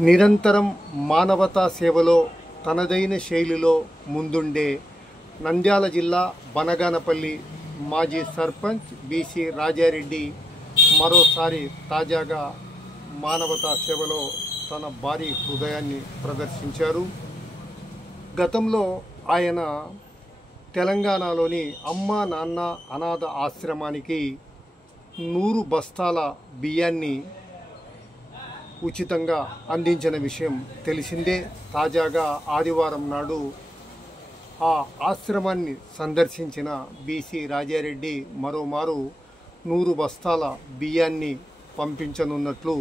నిరంతరం మానవతా సేవలో తనదైన శైలిలో ముందుండే నంద్యాల జిల్లా బనగానపల్లి మాజీ సర్పంచ్ బీసీ రాజారెడ్డి మరోసారి తాజాగా మానవతా సేవలో తన భారీ హృదయాన్ని ప్రదర్శించారు. గతంలో ఆయన తెలంగాణలోని అమ్మా నాన్న అనాథ ఆశ్రమానికి 100 బస్తాల బియ్యాన్ని ఉచితంగా అందించిన విషయం తెలిసిందే. తాజాగా ఆదివారం నాడు ఆ ఆశ్రమాన్ని సందర్శించిన బీసీ రాజారెడ్డి మరోమారు 100 బస్తాల బియ్యాన్ని పంపించనున్నట్లు,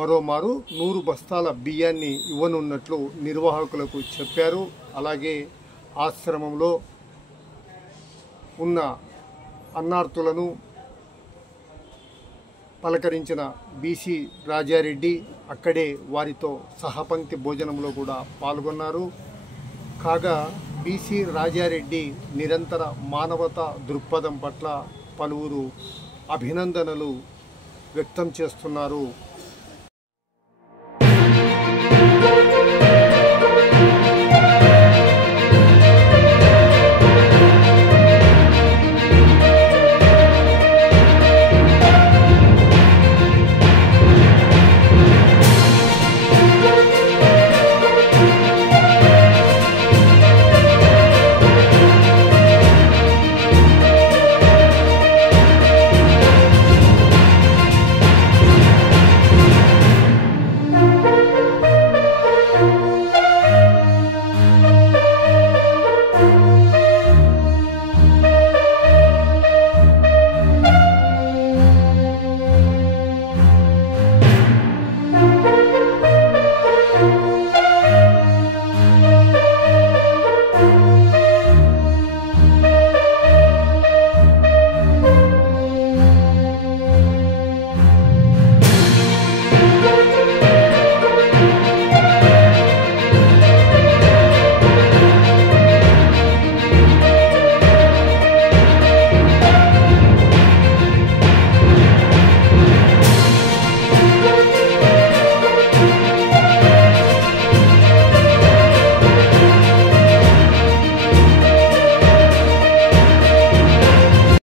మరోమారు 100 బస్తాల బియ్యాన్ని ఇవ్వనున్నట్లు నిర్వాహకులకు చెప్పారు. అలాగే ఆశ్రమంలో ఉన్న అన్నార్తులను పలకరించిన బీసీ రాజారెడ్డి అక్కడే వారితో సహపంక్తి భోజనంలో కూడా పాల్గొన్నారు. కాగా బీసీ రాజారెడ్డి నిరంతర మానవతా దృక్పథం పట్ల పలువురు అభినందనలు వ్యక్తం చేస్తున్నారు.